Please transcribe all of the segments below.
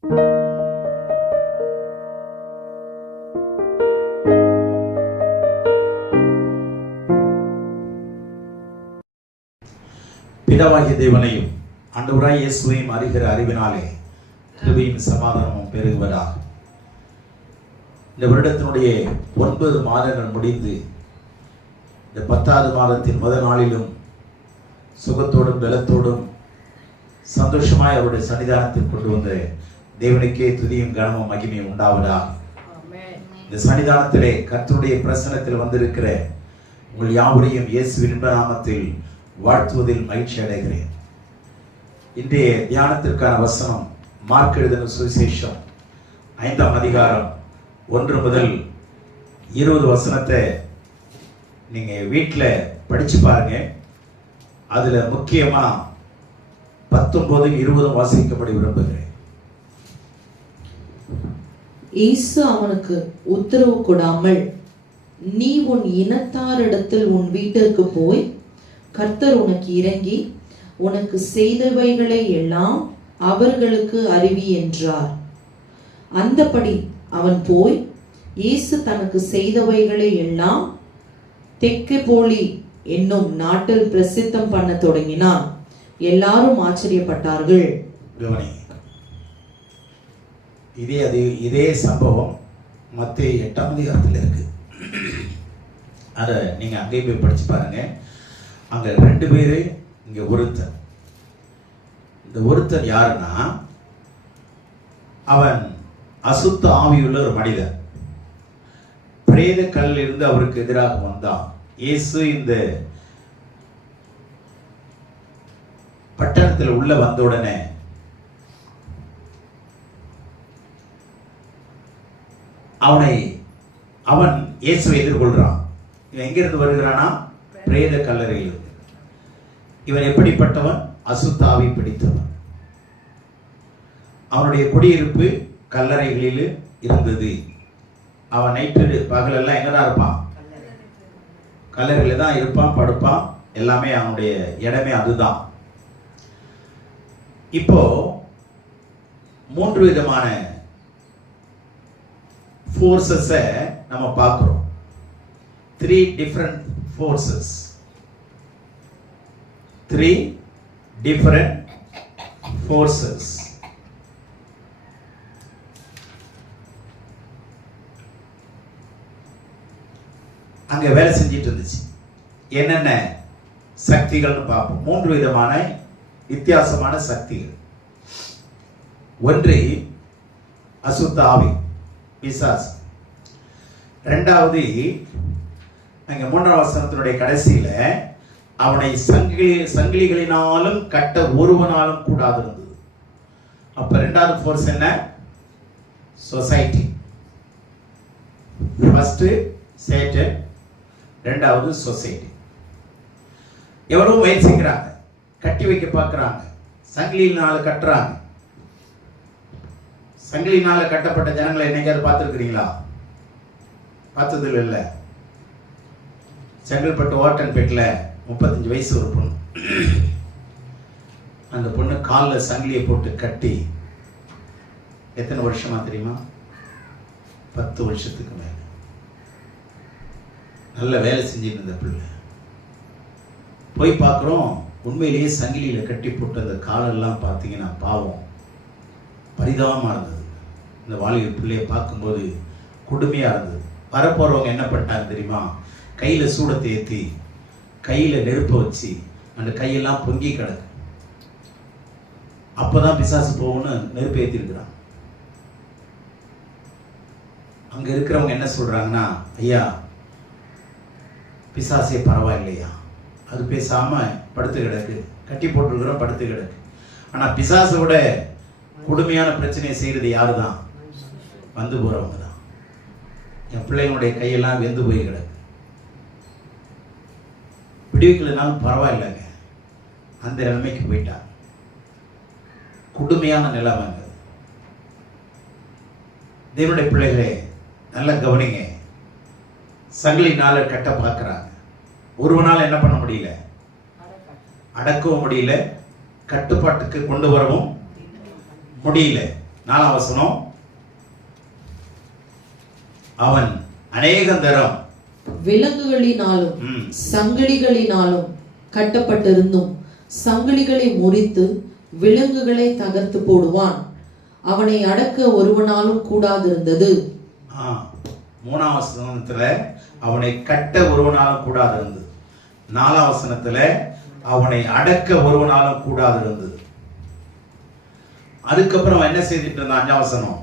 பிதாவாகிய தேவனையும் ஆண்டவராகிய இயேசுவையும் அறிகிற அறிவினாலே கிருபையும் சமாதானமும் பெருகுவதாக. இந்த வருடத்தினுடைய 9 மாதங்கள் முடிந்து இந்த 10வது மாதத்தின் முதல் நாளிலும் சுகத்தோடும் பலத்தோடும் சந்தோஷமாய் அவருடைய சன்னிதானத்தில் கொண்டு வந்த தேவனுக்கே துதியும் கனமும் மகிமையும் உண்டாவதாக. இந்த சன்னிதானத்திலே கர்த்தருடைய பிரசன்னத்தில் வந்திருக்கிற உங்கள் யாவரையும் இயேசுவின் நாமத்தில் வாழ்த்துவதில் மகிழ்ச்சி அடைகிறேன். இன்றைய தியானத்திற்கான வசனம் மார்க் எழுதின சுவிசேஷம் 5ஆம் அதிகாரம் 1 முதல் 20 வசனத்தை நீங்க வீட்டில் படிச்சு பாருங்க. அதுல முக்கியமா 19 20 வாசிக்கப்படி விரும்புகிறேன். இயேசு அவனுக்கு உத்தரவு கொடாமல், நீ உன் இனத்தாரிடத்தில் உன் வீட்டிற்கு போய் கர்த்தர் உனக்கு இறங்கி உனக்கு செய்தவைகளை எல்லாம் அவர்களுக்கு அறிவி என்றார். அந்தபடி அவன் போய் இயேசு தனக்கு செய்தவைகளை எல்லாம் தெக்கப்போலி என்னும் நாட்டில் பிரசித்தம் பண்ண தொடங்கினான். எல்லாரும் ஆச்சரியப்பட்டார்கள். இதே சம்பவம் மத்தேயு 8ஆம் அதிகாரத்தில் இருக்கு. அதை நீங்க அங்கே போய் படிச்சு பாருங்க. அங்க 2 பேரு, இங்க ஒருத்தன். இந்த ஒருத்தன் யாருன்னா, அவன் அசுத்த ஆவியுள்ள ஒரு மனிதன். பிரேத கல்லில் இருந்து அவருக்கு எதிராக வந்தான். இயேசு இந்த பட்டணத்தில் உள்ள வந்த உடனே அவன் இயேசுவை எதிர்கொள்றான். இவன் எங்கிருந்து வருகிறானா? பிரேத கல்லறையில். இவன் எப்படிப்பட்டவன்? அசுத்த ஆவி பிடித்தவன். அவனுடைய குடியிருப்பு கல்லறைகளில் இருந்தது. அவன் நைட்டு பகலெல்லாம் எங்கதான் இருப்பான்? கல்லறையில தான் இருப்பான், படுப்பான். எல்லாமே அவனுடைய இடமே அதுதான். இப்போ 3 விதமான ஃபோர்ஸஸ நம்ம பார்க்கிறோம். 3 different forces. 3 different forces. அங்க வேலை செஞ்சிட்டு இருந்துச்சு. என்னென்ன சக்திகள்னு பார்ப்போம். 3 விதமான வித்தியாசமான சக்திகள். ஒன்று அசுத்த ஆவி, பிசாசு. இரண்டாவது, அங்க 3ஆம் வசனத்தினுடைய கடைசியில அவனை சங்கிலிகளினாலும் கட்ட ஒருவனாலும் கூடாது இருந்தது. அப்ப 2வது ஃபோர்ஸ் என்ன? சொசைட்டி. ஃபர்ஸ்ட் சேட்டன், 2வது சொசைட்டி. எவ்வளவு முயற்சிக்கிறாங்க, கட்டி வைக்க பார்க்கிறாங்க, சங்கிலியினால கட்டுறாங்க. சங்கிலியினால கட்டப்பட்ட ஜனங்களை என்னைக்காவது பார்த்துருக்கிறீங்களா? பார்த்தது இல்லை. செங்கல்பட்டு ஓட்டன்பேட்டில் 35 வயசு ஒரு பொண்ணு. அந்த பொண்ணு காலில் சங்கிலியை போட்டு கட்டி எத்தனை வருஷமா தெரியுமா? 10 வருஷத்துக்கு மேல. நல்ல வேலை செஞ்சுட்டு இருந்த பிள்ளை. போய் பார்க்குறோம், உண்மையிலேயே சங்கிலியில் கட்டி போட்டு அந்த காலெல்லாம் பார்த்தீங்கன்னா பாவம், பரிதாபமாக இருந்தது. இந்த வாலிப பிள்ளையை பார்க்கும்போது கொடுமையாக இருந்தது. வரப்போகிறவங்க என்ன பண்ணிட்டாங்க தெரியுமா? கையில் சூடத்தை ஏற்றி கையில் நெருப்பை வச்சு அந்த கையெல்லாம் பொங்கி கிடக்கு. அப்போதான் பிசாசு போகும்னு நெருப்பை ஏற்றிருக்கிறான். அங்கே இருக்கிறவங்க என்ன சொல்கிறாங்கன்னா, ஐயா பிசாசே பரவாயில்லையா, அது பேசாமல் படுத்து கிடக்கு, கட்டி போட்டுருக்கிறோம் படுத்து கிடக்கு. ஆனால் பிசாசோட கொடுமையான பிரச்சனையை செய்கிறது யாரு தான்? வந்து போகிறவங்க தான். என் பிள்ளைங்களுடைய கையெல்லாம் வெந்து போய் கிடக்கு, விடுவிக்கலைனாலும் பரவாயில்லைங்க, அந்த நிலைமைக்கு போயிட்டாங்க. கொடுமையான நிலைமைங்க. தேவனுடைய பிள்ளைகளே நல்லா கவனிங்க. சங்கிலினால கட்ட பார்க்குறாங்க. ஒருவனால் என்ன பண்ண முடியல, அடக்கவும் முடியல, கட்டுப்பாட்டுக்கு கொண்டு வரவும் முடியல. 4ஆம் வசனம், அவன் அநேகந்தரம் விலங்குகளினாலும் சங்கிலிகளினாலும் கட்டப்பட்டிருந்தும் சங்கிலிகளை முறித்து விலங்குகளை தகர்த்து போடுவான். அவனை அடக்க ஒருவனாலும் கூடாதிருந்தது. 3ஆம் வசனத்துல அவனை கட்ட ஒருவனாலும் கூடாதிருந்தது. 4ஆம் வசனத்துல அவனை அடக்க ஒருவனாலும் கூடாதிருந்தது. அதுக்கப்புறம் என்ன செய்துட்டு இருந்தான்? 5ஆம் வசனம்,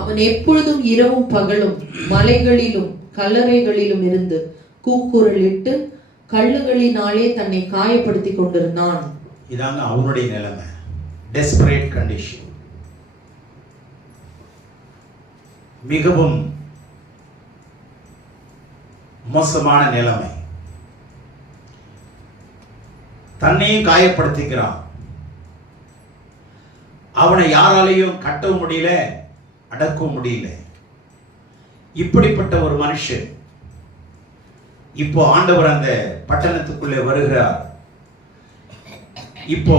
அவன் எப்பொழுதும் இரவும் பகலும் மலைகளிலும் கல்லறைகளிலும் இருந்து கூக்குரலிட்டு கல்லுகளினாலே தன்னை காயப்படுத்தி கொண்டிருந்தான். இதாங்க அவனுடைய நிலைமை. Desperate condition. மிகவும் மோசமான நிலைமை. தன்னையும் காயப்படுத்திக்கிறான். அவனை யாராலையும் கட்டவும் முடியல, அடக்கவும் முடியல. இப்படிப்பட்ட ஒரு மனுஷன் இப்போ ஆண்டவர் அந்த பட்டணத்துக்குள்ளே வருகிறார். இப்போ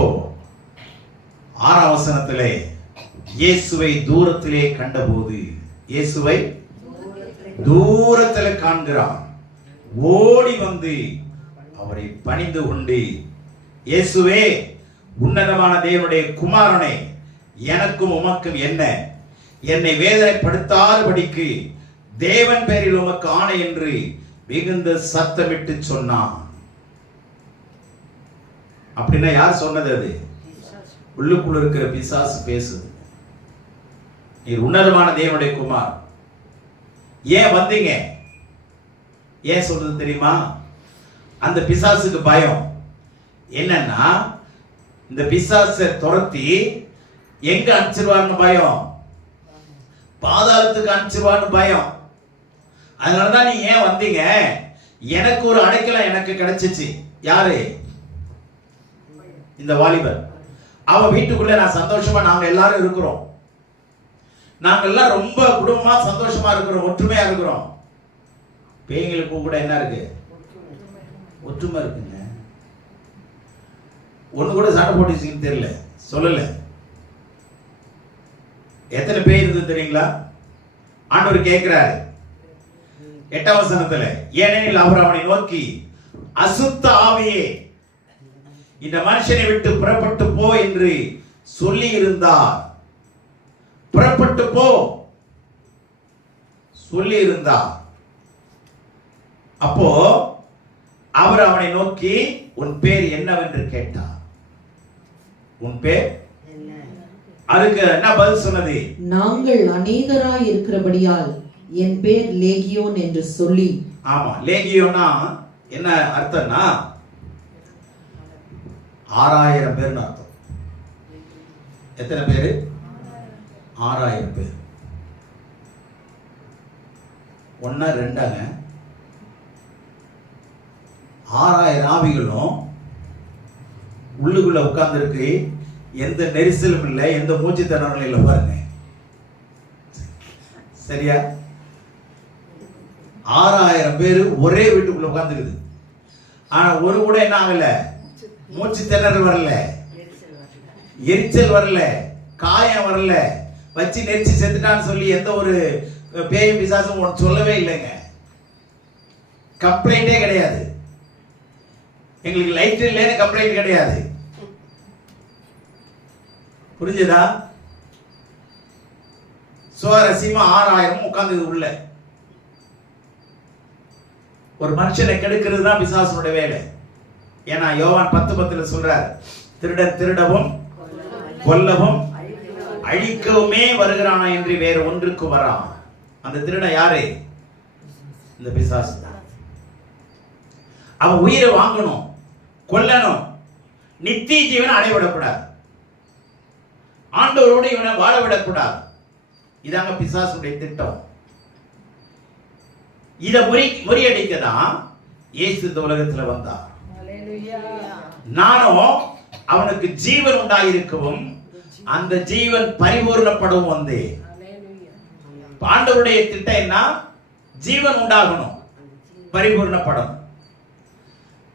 6ஆம் வசனத்திலே இயேசுவை தூரத்திலே கண்டபோது, இயேசுவை தூரத்திலே காண்கிறான். ஓடி வந்து அவரை பணிந்து கொண்டு, இயேசுவே, உன்னதமான தேவனுடைய குமாரனே, எனக்கும் உமக்கும் என்ன? என்னை வேதனைப்படுத்தாதபடிக்கு தேவன் பேரில் உமக்கு ஆணை என்று மிகுந்த சத்தமிட்டு சொன்னான். அப்படின்னா யார் சொன்னது? அது உள்ளுக்குள்ள இருக்கிற பிசாசு பேசுது. நீர் உன்னதமான தேவனுடைய குமார், ஏன் வந்தீங்க? ஏன் சொல்றது தெரியுமா? அந்த பிசாசுக்கு பயம் என்னன்னா, இந்த பிசாசை துரத்தி எங்க அனுப்பிச்சிருவார்னு பயம், பாதாளத்துக்கு அனுப்பிச்சிருவார்னு பயம். அதனாலதான் நீ ஏன் வந்தீங்க? எனக்கு ஒரு அடைக்கலம் எனக்கு கிடைச்சிச்சு. யாரு? இந்த வாலிபர். அவன் வீட்டுக்குள்ள நான் சந்தோஷமா நாங்க எல்லாரும் இருக்கிறோம். நாங்க எல்லாம் ரொம்ப குடும்பமா சந்தோஷமா இருக்கிறோம், ஒற்றுமையா இருக்கிறோம். பேய்களுக்கு கூட என்ன இருக்கு? ஒற்றுமை இருக்குங்க. ஒண்ணு கூட சண்டை போட்டுச்சுன்னு தெரியல, சொல்லல. எத்தனை பேர் இருந்து தெரியுங்களா? ஆண்டவர் கேட்கிறாரு 8ஆம் வசனத்துல, ஏனெனில் அவர் அவனை நோக்கி, அசுத்த ஆவியே, இந்த மனுஷனை விட்டு புறப்பட்டு போ என்று சொல்லி இருந்தார். புறப்பட்டு போ சொல்லி இருந்தார். அப்போ அவர் அவனை நோக்கி, உன் பேர் என்னவென்று கேட்டார். உன் பேர்? அதுக்கு என்ன பதில் சொன்னது? நாங்கள் அநேகராய் இருக்கிறபடியால் என் பேர் லேகியோன் என்று சொல்லி. ஆமா, லேகியோன்னா என்ன அர்த்தம்னா 6000 பேர்னு அர்த்தம். எத்தனை பேரு? 6000 பேர். ஒன்னா ரெண்டாங்க, 6000 ஆவிகளும் உள்ளுக்குள்ள உட்கார்ந்து இருக்கு. எந்த நெரிசலும் இல்லை, எந்த மூச்சு திணறலும் இல்லை. பாருங்க, சரியா? 6000 பேர் ஒரே வீட்டுக்குள்ள உட்கார்ந்துருக்குது. ஆனா ஒரு கூட என்ன ஆகல? மூச்சு திணறல் வரல, எரிச்சல் வரல, காயம் வரல, வச்சு நெரிச்சு செத்துட்டான்னு சொல்லி எந்த ஒரு பேயும் பிசாசும் சொல்லவே இல்லைங்க. கம்ப்ளைண்டே கிடையாது. எங்களுக்கு லைட் இல்லைன்னு கம்ப்ளைண்ட் கிடையாது. புரிஞ்சுதா? சுவாரஸ்யமா 6000 உட்கார்ந்து உள்ள. ஒரு மனுஷனை கெடுக்கிறது தான் பிசாசுடைய வேலை. ஏன்னா யோவான் 10:10 சொல்றார், திருடன் திருடவும் கொல்லவும் அழிக்கவுமே வருகிறானா என்று வேற ஒன்றுக்கு வரான். அந்த திருடன் யாரு? இந்த பிசாசு தான். அவன் உயிரை வாங்கணும், கொல்லணும், நித்திய ஜீவனை அடைவிடக்கூடாது, ஆண்டவரோடு இவனை வாழ விடக்கூடாது. இதாங்க பிசாசுடைய திட்டம். இத முறியடிக்க தான் இயேசு இந்த உலகத்துல வந்தார். நானும் அவனுக்கு ஜீவன் உண்டாயிருக்கவும் அந்த ஜீவன் பரிபூர்ணப்படவும் வந்தேன். ஆண்டவருடைய திட்டம் என்ன? ஜீவன் உண்டாகணும், பரிபூர்ணப்படணும்.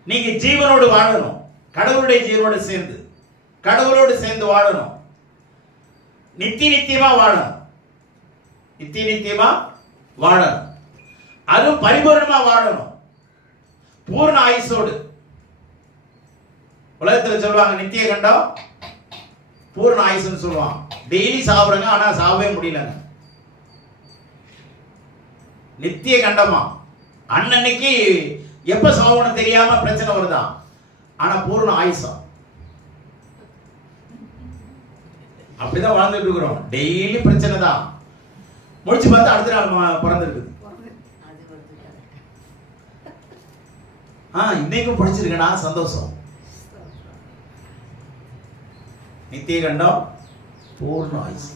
நீங்க ஜீவனோடு வாழணும், கடவுளுடைய ஜீவனோடு சேர்ந்து, கடவுளோடு சேர்ந்து வாழணும். நித்தியமா வாழணும். நித்தியமா வாழணும். அது பரிபூர்ணமா வாழணும், பூர்ண ஆயுசோடு. உலகத்துல சொல்லுவாங்க நித்திய கண்டம் பூர்ண ஆயுசுன்னு சொல்லுவாங்க. டெய்லி சாப்பிடுங்க, ஆனா சாப்பிடவே முடியலங்க. நித்திய கண்டமா அன்னன்னைக்கு எப்ப சாவணும் தெரியாம பிரச்சனை வருதா, ஆனா பூர்ண ஆயுசா. அப்படிதான் வாழ்ந்துட்டு இருக்கிறோம். டெய்லி பிரச்சனை தான். முடிச்சு பார்த்தா அடுத்த நாள் பிறந்திருக்குது. இன்னைக்கும் படிச்சிருக்கா, சந்தோஷம். நித்திய கண்டம் பூர்ண ஆயுசு.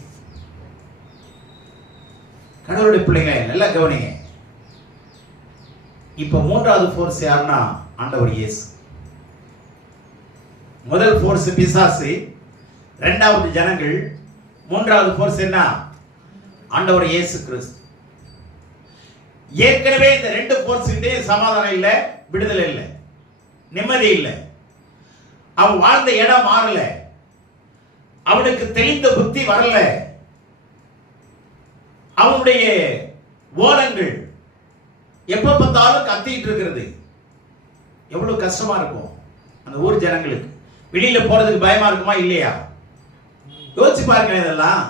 கடவுளுடைய பிள்ளைங்க நல்லா கவனிங்க. இப்ப மூன்றாவது ஃபோர்ஸ் யாருன்னா ஆண்டவர் இயேசு. முதல் ஃபோர்ஸ் பிசாசு, இரண்டாவது ஜனங்கள், மூன்றாவது ஃபோர்ஸ் என்ன? ஆண்டவர் இயேசு கிறிஸ்து. ஏற்கனவே இந்த ரெண்டு ஃபோர்ஸ் கிட்டே சமாதானம் இல்லை, விடுதலை இல்லை, நிம்மதி இல்லை. அவன் வாழ்ந்த இடம் மாறல, அவனுக்கு தெளிந்த புத்தி வரல, அவனுடைய ஓலங்கள் எப்ப பார்த்தாலும் கத்திட்டு இருக்கிறது. எவ்வளவு கஷ்டமா இருக்கும் அந்த ஊர் ஜனங்களுக்கு. வெளியில போறதுக்கு பயமா இருக்குமா இல்லையா? யோசிச்சு பாருங்க. இதெல்லாம்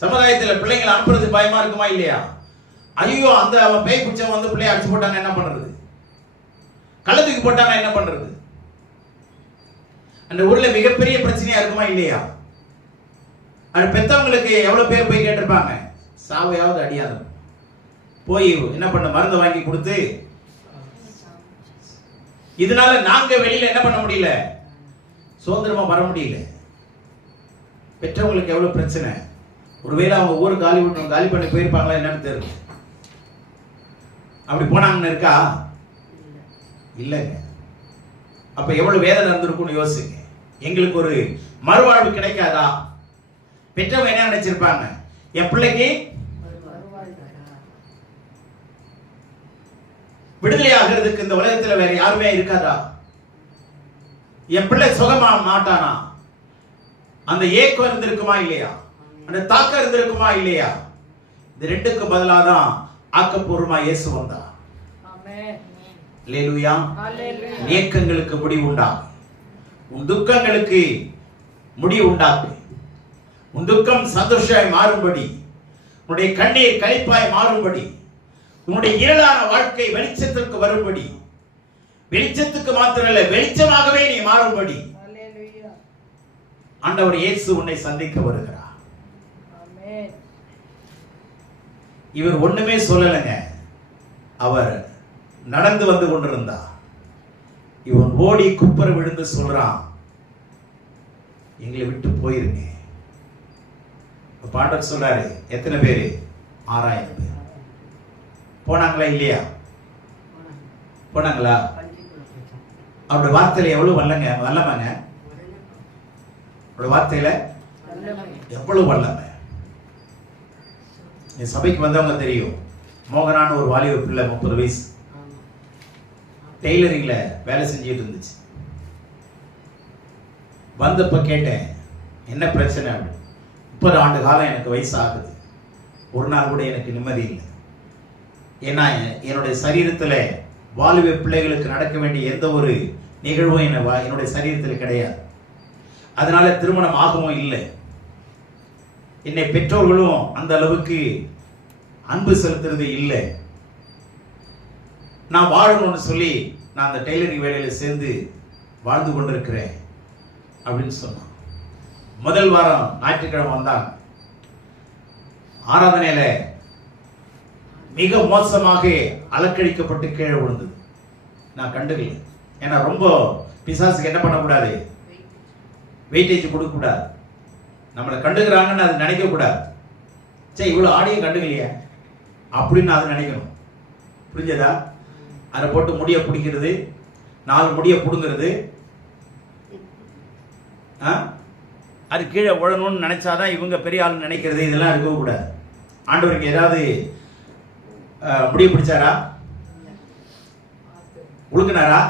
சமுதாயத்தில் பிள்ளைங்களை அனுப்புறதுக்கு பயமா இருக்குமா இல்லையா? ஐயோ, அந்த அவன் பேய் பிடிச்சவன் வந்து பிள்ளைய அடிச்சு போட்டாங்க என்ன பண்றது? கள்ளத்துக்கு போட்டாங்க என்ன பண்றது? அந்த ஊர்ல மிகப்பெரிய பிரச்சனையா இருக்குமா இல்லையா? அது பெத்தவங்களுக்கு எவ்வளவு பேர் போய் கேட்டிருப்பாங்க, சாவையாவது அடியாத போய் என்ன பண்ண மருந்து வாங்கி கொடுத்து. இதனால நாங்க வெளியில என்ன பண்ண முடியல, சுதந்திரமா வர முடியல. பெற்றவங்களுக்கு எவ்வளவு பிரச்சனை. ஒருவேளை அவங்க ஊர் காலி பண்ணி போயிருப்பாங்களா என்னன்னு தெரியல. அப்படி போனாங்கன்னு இருக்கா? இல்லைங்க. அப்ப எவ்வளவு வேதனை இருந்திருக்கும்னு யோசிங்க. எங்களுக்கு ஒரு மறுவாழ்வு கிடைக்காதா? பெற்றவங்க என்ன நினைச்சிருப்பாங்க, என் பிள்ளைக்கு விடுதலை ஆகிறதுக்கு இந்த உலகத்துல வேற யாருமே இருக்காதா? என் பிள்ளை சுகமா மாட்டானா? அந்த ஏக்கம் இருந்திருக்குமா இல்லையா? அந்த தாக்கம் இருந்திருக்குமா இல்லையா? இந்த ரெண்டுக்கு பதிலாக தான் ஆக்கப்பூர்வமா இயேசு வந்தார். அல்லேலூயா. ஏக்கங்களுக்கு முடிவு உண்டாகும், உன் துக்கங்களுக்கு முடிவு உண்டாகும். உன் துக்கம் சந்தோஷமாய் மாறும்படி, உன்னுடைய கண்ணீர் களிப்பாய் மாறும்படி, உன்னுடைய இருளான வாழ்க்கை வெளிச்சத்திற்கு வரும்படி, வெளிச்சத்துக்கு மாத்திரமல்ல வெளிச்சமாகவே நீ மாறும்படி ஆண்டவர் இயேசு உன்னை சந்திக்க வருகிறார். இவர் ஒண்ணுமே சொல்லலைங்க. அவர் நடந்து வந்து கொண்டிருந்தார். இவன் ஓடி குப்புற விழுந்து சொல்றான், எங்களை விட்டு போயிருங்க. பாண்டவர் சொல்றாரு, எத்தனை பேரு? 6000 பேர். போனாங்களா இல்லையா? போனாங்களா? அவருடைய வார்த்தையில எவ்வளவு வல்லமைங்க. அவருடைய வார்த்தையில எவ்வளவு வல்லமை. என் சபைக்கு வந்தவங்க தெரியும். மோகனான ஒரு வாலிப பிள்ளை, 30 வயசு, டெய்லரிங்ல வேலை செஞ்சுட்டு இருந்துச்சு. வந்தப்ப கேட்டேன், என்ன பிரச்சனை? 30 ஆண்டு காலம் எனக்கு வயசு ஆகுது, ஒரு நாள் கூட எனக்கு நிம்மதி இல்லை. ஏன்னா என்னுடைய சரீரத்தில் வாலிப பிள்ளைகளுக்கு நடக்க வேண்டிய எந்த ஒரு நிகழ்வும் என்னுடைய சரீரத்தில் கிடையாது. அதனால திருமணம் ஆகவும் இல்லை. என்னை பெற்றோர்களும் அந்த அளவுக்கு அன்பு செலுத்துறது இல்லை. நான் வாழணும்னு சொல்லி நான் அந்த டெய்லரிங் வேலையில சேர்ந்து வாழ்ந்து கொண்டிருக்கிறேன் அப்படின்னு சொன்னான். முதல் வாரம் ஞாயிற்றுக்கிழமை வந்தாங்க. ஆராதனையில மிக மோசமாக அலக்கழிக்கப்பட்டு கீழே விழுந்தது. நான் கண்டுக்கல. ஏன்னா ரொம்ப பிசாசுக்கு என்ன பண்ணக்கூடாது, வெயிட்டேஜ் கொடுக்க கூடாது. நம்மளை கண்டுக்கிறாங்கன்னு அது நினைக்க கூடாது. சரி, இவ்வளவு ஆடியும் கண்டுக்கலையே அப்படின்னு அதை நினைக்கணும். புரிஞ்சதா? அதை போட்டு முடிய பிடிக்கிறது, 4 முடிய பிடுங்கிறது, அது கீழே விழணும்னு நினைச்சாதான் இவங்க பெரிய ஆள் நினைக்கிறது, இதெல்லாம் இருக்கக்கூடாது. ஆண்டவருக்கு ஏதாவது முடிய பிடிச்சாரா? உழுக்கினாரா?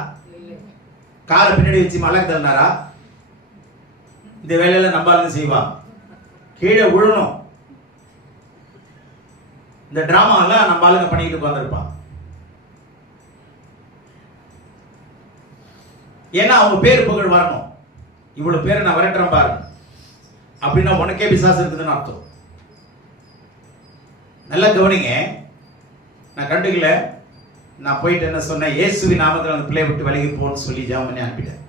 காலை பின்னாடி வச்சு மலக்கு தள்ளினாரா? இந்த வேலையில நம்பாலும் செய்வா. கீழே விழணும். இந்த டிராமா எல்லாம் நம்ம ஆளுங்க பண்ணிக்கிட்டு உட்கார்ந்திருப்பான். ஏன்னா அவங்க பேர் புகழ் வரணும். இவ்வளவு பேரை நான் விரட்டுறேன் பாருங்க அப்படின்னா உனக்கே பிசாசு இருக்குதுன்னு அர்த்தம். நல்லா கவனிங்க. நான் கண்டுக்கல. நான் போயிட்டு என்ன சொன்னேன், இயேசுவின் நாமத்தில் அந்த பிள்ளையை விட்டு விலகி போன்னு சொல்லி ஜெபம் பண்ணி அனுப்பிட்டேன்.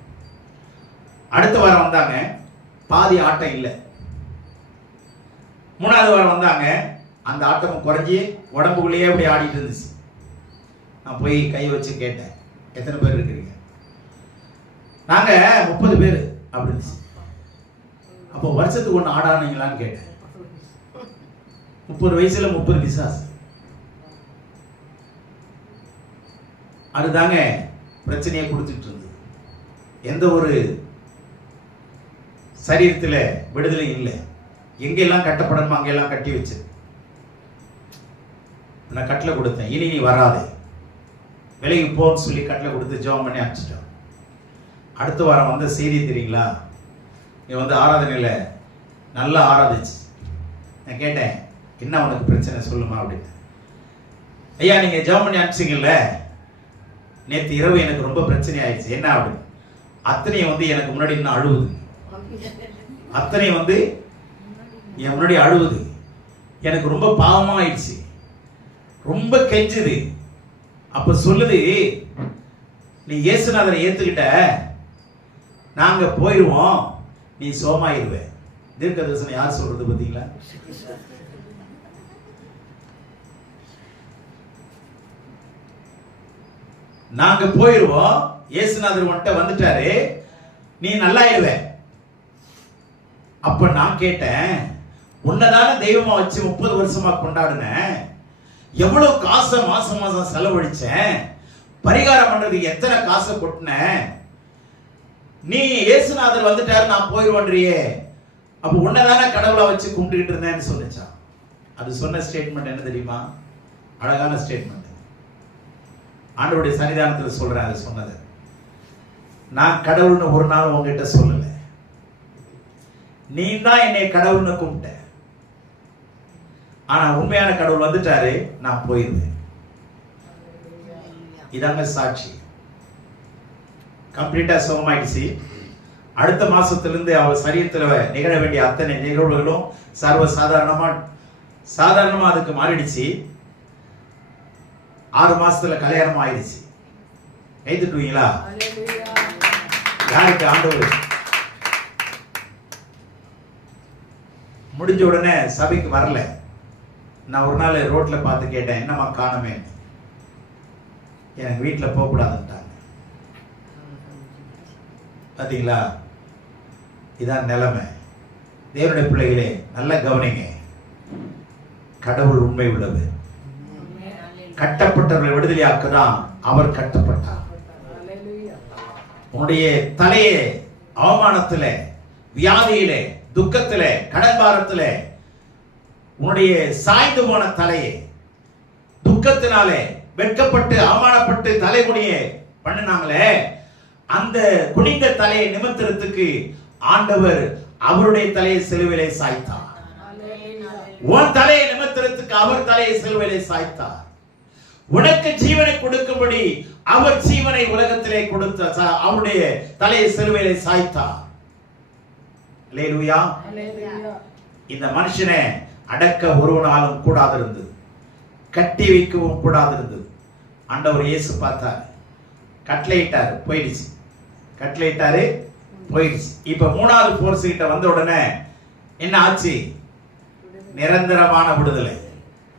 அடுத்த வாரம் வந்தாங்க, பாதி ஆட்டம் இல்லை. 3வது வாரம் வந்தாங்க, அந்த ஆட்டமும் குறைஞ்சி உடம்புக்குள்ளேயே அப்படி ஆடிட்டு இருந்துச்சு. நான் போய் கை வச்சு கேட்டேன், எத்தனை பேர் இருக்கிறீங்க? நாங்க 30 பேர் அப்படி இருந்துச்சு. அப்போ வருஷத்துக்கு ஒன்று ஆடானீங்களான்னு கேட்டேன். 30 வயசுல 30 பிசாசு. அதுதாங்க பிரச்சனையை கொடுத்துட்டு இருந்தது. எந்த ஒரு சரீரத்தில் விடுதலை இல்லை. எங்கெல்லாம் கட்டப்படணுமோ அங்கெல்லாம் கட்டி வச்சு நான் கட்டளை கொடுத்தேன், இனி நீ வராதே, விலைக்கு போன்னு சொல்லி கட்டளை கொடுத்து ஜெபம் பண்ணி அனுப்பிச்சிட்டோம். அடுத்த வாரம் வந்த செய்தி தெரியுங்களா, நீ வந்து ஆராதனையில் நல்லா ஆராதிச்சு. நான் கேட்டேன், என்ன உனக்கு பிரச்சனை சொல்லுமா அப்படின்னு. ஐயா நீங்க ஜெபம் பண்ணி அனுப்பிச்சிங்கல்ல, நேற்று இரவு எனக்கு ரொம்ப பிரச்சனை ஆயிடுச்சு. என்ன அப்படின்னு. அத்தனையும் வந்து எனக்கு முன்னாடி இன்னும் அழுவுது. அத்தனையும் வந்து என் முன்னாடி அழுவுது. எனக்கு ரொம்ப பாவமா ஆயிடுச்சு, ரொம்ப கெஞ்சுது. அப்ப சொல்லுது, நீ இயேசுநாதரை ஏத்துக்கிட்ட, நாங்க போயிடுவோம், நீ சோமாயிருவ. தீர்க்க தரிசனம் யார் சொல்றது பாத்தீங்களா? நாங்க போயிடுவோம், இயேசுநாதர் உன்கிட்ட வந்துட்டாரு, நீ நல்லாயிருவ. அப்ப நான் கேட்டேன், உன்னதான தெய்வமா வச்சு 30 வருஷமா கொண்டாடுன, எவ்வளவு காசை மாசம் மாசம் செலவழிச்சேன், பரிகாரம் பண்றதுக்கு எத்தனை காசை கொட்டின, நீ இயேசுநாதர் வந்துட்டாரு நான் போயிடுவேன்றியே, அப்ப உன்னதான கடவுளை வச்சு கும்பிட்டுக்கிட்டு இருந்தேன்னு சொல்லிச்சான். அது சொன்ன ஸ்டேட்மெண்ட் என்ன தெரியுமா? அழகான ஸ்டேட்மெண்ட். ஆண்டவருடைய சன்னிதானத்தில் சொல்றேன். அது சொன்னது, நான் கடவுள்னு ஒரு நாள் உங்ககிட்ட சொல்லல, நீ தான் என்னை கடவுள்னு கும்பிட்ட. ஆனா உண்மையான கடவுள் வந்துட்டாரு, நான் போயிருவேன். இதாங்க சாட்சி. கம்ப்ளீட்டா சுகமாயிடுச்சு. அடுத்த மாசத்திலிருந்து அவர் சரீரத்தில் நிகழ வேண்டிய அத்தனை நிகழ்வுகளும் சர்வ சாதாரணமா அதுக்கு மாறிடுச்சு. 6 மாசத்துல கல்யாணம் ஆயிடுச்சு. கைத்துட்டுவீங்களா? யாருக்கு? ஆண்டவர். முடிஞ்ச உடனே சபைக்கு வரல. நான் ஒரு நாள் ரோட்ல பார்த்து கேட்டேன், என்னம்மா காணமே? எனக்கு வீட்டில் போக கூடாதுன்ட்டாங்க. பாத்தீங்களா? இதான் நிலைமை. தேவனுடைய பிள்ளைகளே நல்ல கவனிங்க. கடவுள் உண்மை உள்ளவர். கட்டப்பட்டவர்களை விடுதலையாக்குதான் அவர் கட்டப்பட்டார். உன்னுடைய தலையே அவமானத்திலே, வியாதியிலே, துக்கத்திலே, கடன் பாரத்திலே, உன்னுடைய சாய்ந்து போன தலையே, துக்கத்தினாலே வெட்கப்பட்டு அவமானப்பட்டு தலைகுனியே பண்ணினாங்களே, அந்த குனிந்த தலையை நிமிர்த்துறதுக்கு ஆண்டவர் அவருடைய தலையை சிலுவையிலே சாய்த்தார். உன் தலையை நிமிர்த்துறதுக்கு அவர் தலையை சிலுவையிலே சாய்த்தார். உனக்கு ஜீவனை கொடுக்கும்படி அவர் ஜீவனை உலகத்திலே கொடுத்த அவருடைய தலையை சிலுவையிலே சாய்த்தார். அல்லேலூயா. இந்த மனுஷனை அடக்க ஒருவனாலும் கூடாது இருந்தது, கட்டி வைக்கவும் கூடாது இருந்தது. ஆண்டவர் இயேசு பார்த்தார், கட்டளையிட்டாரு, போயிடுச்சு. கட்டளையிட்டாரு, போயிடுச்சு. இப்ப 3வது போர்ஸ் கிட்ட வந்த உடனே என்ன ஆச்சு? நிரந்தரமான விடுதலை.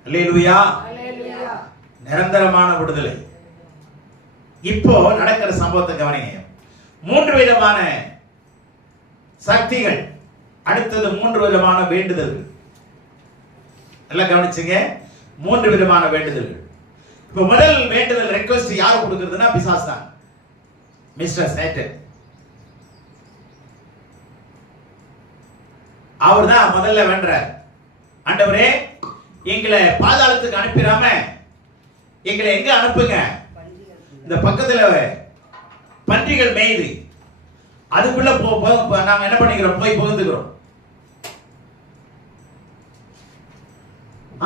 அல்லேலூயா. நிரந்தரமான விடுதலை. இப்போ நடக்கிற சம்பவத்தை கவனிங்க. 3 விதமான சக்திகள், அடுத்தது 3 விதமான வேண்டுதல்கள். எல்லாம் கவனிச்சுங்க. 3 விதமான வேண்டுதல்கள். இப்போ முதல் வேண்டுதல் ரெக்வெஸ்ட் யாரு கொடுக்கிறதுனா பிசாசு தான். Mister Satan. அவர் தான் முதல்ல வேண்டுறார். ஆண்டவரே, எங்களை பாதாளத்துக்கு அனுப்பிடாம எங்களை எங்க அனுப்புங்க? இந்த பக்கத்துல பன்றிகள் மேயுது, அதுக்குள்ள நாங்க என்ன பண்ணிக்கிறோம்? போய் புகுந்துக்கிறோம்.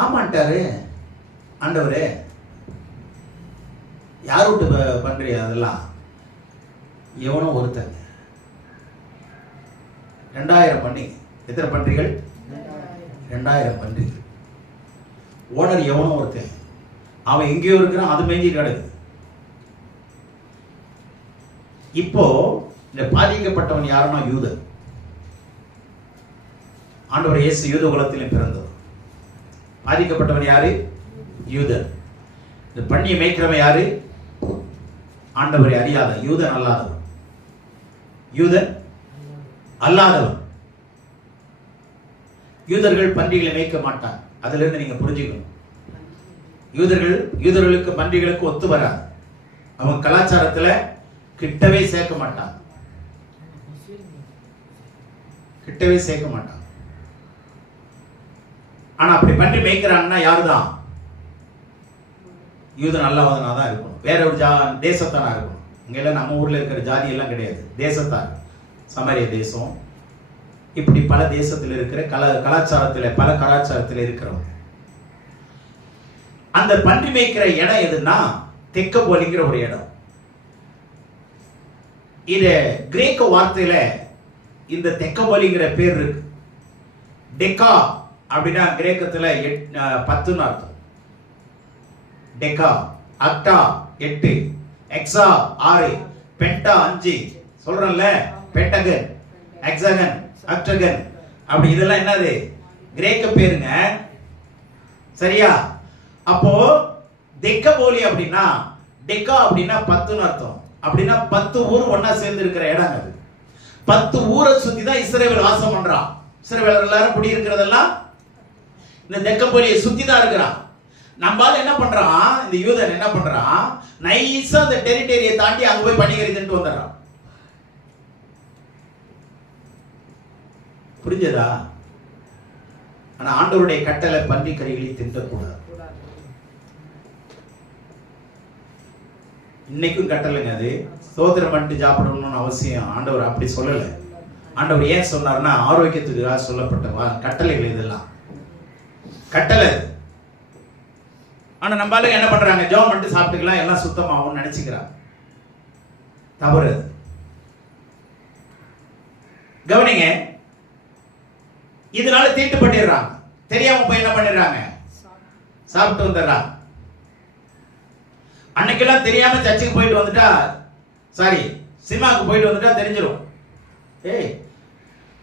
ஆமாட்டாரு ஆண்டவரே. யார் விட்டு பண்றீங்க அதெல்லாம்? எவனோ ஒருத்தங்க 2000 பண்ணி. எத்தனை பன்றிகள்? 2000 பன்றிகள். ஓனர் எவனோ ஒருத்தன், அவன் எங்கேயோ இருக்கிறான், அது மேஞ்சி கிடக்குது. இப்போ இந்த பாதிக்கப்பட்டவன் யாருன்னா யூதன். ஆண்டவர் இயேசு யூத குலத்திலும் பிறந்தவர். பாதிக்கப்பட்டவன் யாரு? யூதன். இந்த பண்ணியை மேய்க்கிறவன் யாரு? ஆண்டவரை அறியாத யூதன் அல்லாதவன். யூதன் அல்லாதவன். யூதர்கள் பன்றிகளை மேய்க்க மாட்டாங்க. அதுல இருந்து நீங்க புரிஞ்சுக்கணும். யூதர்களுக்கு பன்றிகளுக்கு ஒத்து வராது. அவங்க கலாச்சாரத்துல கிட்டவே சேர்க்க மாட்டாங்க. கிட்டவே சேர்க்க மாட்டாங்க. ஆனா அப்படி பன்றி மேய்க்கிறாங்கன்னா யாருதான்? யூதன் அல்லாதவனா தான் இருக்கணும். வேற ஒரு தேசத்தானா இருக்கணும். இங்கெல்லாம் நம்ம ஊர்ல இருக்கிற ஜாதி எல்லாம் கிடையாது. தேசத்தான். சமரிய தேசம், இப்படி பல தேசத்தில் இருக்கிற கலாச்சாரத்தில் பல கலாச்சாரத்தில் இருக்கிறவங்க. அந்த பன்றி மேய்க்கிற இடம் எதுன்னா தெக்கப்போலிங்கிற ஒரு இடம். இது கிரேக்க வார்த்தையில இந்த தெக்கப்போலிங்கிற பேர் இருக்கு. டெக்கா அப்படின்னா கிரேக்கத்துல 10ன்னு அர்த்தம். டெக்கா, அக்டா 8, எக்ஸா 6, பென்டா 5. சொல்றேன்ல, பென்டகன், ஹெக்ஸாகன், அக்டகன், அப்படி இதெல்லாம் என்னது? கிரேக்க பேருங்க. சரியா? அப்போ தெக்கப்போலி அப்படின்னா, டெக்கா அப்படின்னா 10ன்னு அர்த்தம். அப்படின்னா 10 ஊர் ஒன்னா சேர்ந்து இருக்கிற இடம் அது. 10 ஊரை சுத்தி தான் இஸ்ரவேல் வாசம் பண்றான். இஸ்ரவேலர் எல்லாரும் குடி இருக்கிறதெல்லாம் இந்த தெக்கப்போலியை சுத்தி தான் இருக்கிறான். நம்மால என்ன பண்றான்? இந்த யூதன் என்ன பண்றான்? நைஸா அந்த டெரிட்டரியை தாண்டி அங்க போய் பணிகரி தின்ட்டு வந்துடுறான். புரிஞ்சதா? ஆனா ஆண்டவருடைய கட்டளை பன்றி கறிகளை தின்றக்கூடாது. இன்னைக்கும் கட்டளைங்க அது. ஸ்தோத்திரம் பண்ணிட்டு சாப்பிடணும்னு அவசியம் ஆண்டவர் அப்படி சொல்லல. ஆண்டவர் ஏன் சொன்னார்னா ஆரோக்கியத்துக்கு சொல்லப்பட்ட கட்டளைகள் இதெல்லாம் கட்டளை. ஆனா நம்மளால என்ன பண்றாங்க? ஜெபம் பண்ணிட்டு சாப்பிட்டுக்கலாம், எல்லாம் சுத்தமாகும்னு நினைச்சுக்கிறாங்க. தவறு. கவனிங்க, இதனால தீட்டுப்பட்டுறாங்க. தெரியாம போய் என்ன பண்ணிடுறாங்க? சாப்பிட்டு வந்துடுறாங்க. அன்னைக்கெல்லாம் தெரியாம சர்ச்சுக்கு போயிட்டு வந்துட்டா, சாரி சினிமாவுக்கு போயிட்டு வந்துட்டா தெரிஞ்சிடும். ஏய்,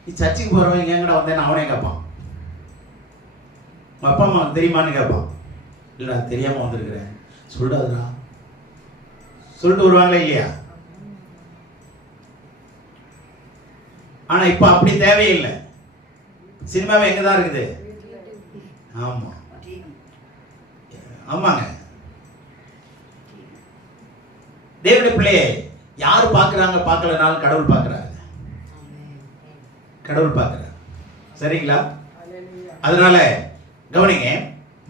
நீ சர்ச்சுக்கு போறவன் எங்கடா வந்தேன்னு அவனே கேட்பான். அப்பா அம்மா தெரியுமான்னு கேட்பான். இல்ல தெரியாம வந்திருக்கிறேன் சொல்றாதுடா சொல்லிட்டு வருவாங்களே இல்லையா? ஆனா இப்ப அப்படி தேவையில்லை. சினிமாவே எங்கதான் இருக்குது? ஆமா, ஆமாங்க. தேவனுடைய பிள்ளையை யாரு பாக்குறாங்க? பார்க்கலனாலும் கடவுள் பார்க்கிறாங்க. கடவுள் பார்க்கிறார். சரிங்களா? அதனால கவனிங்க,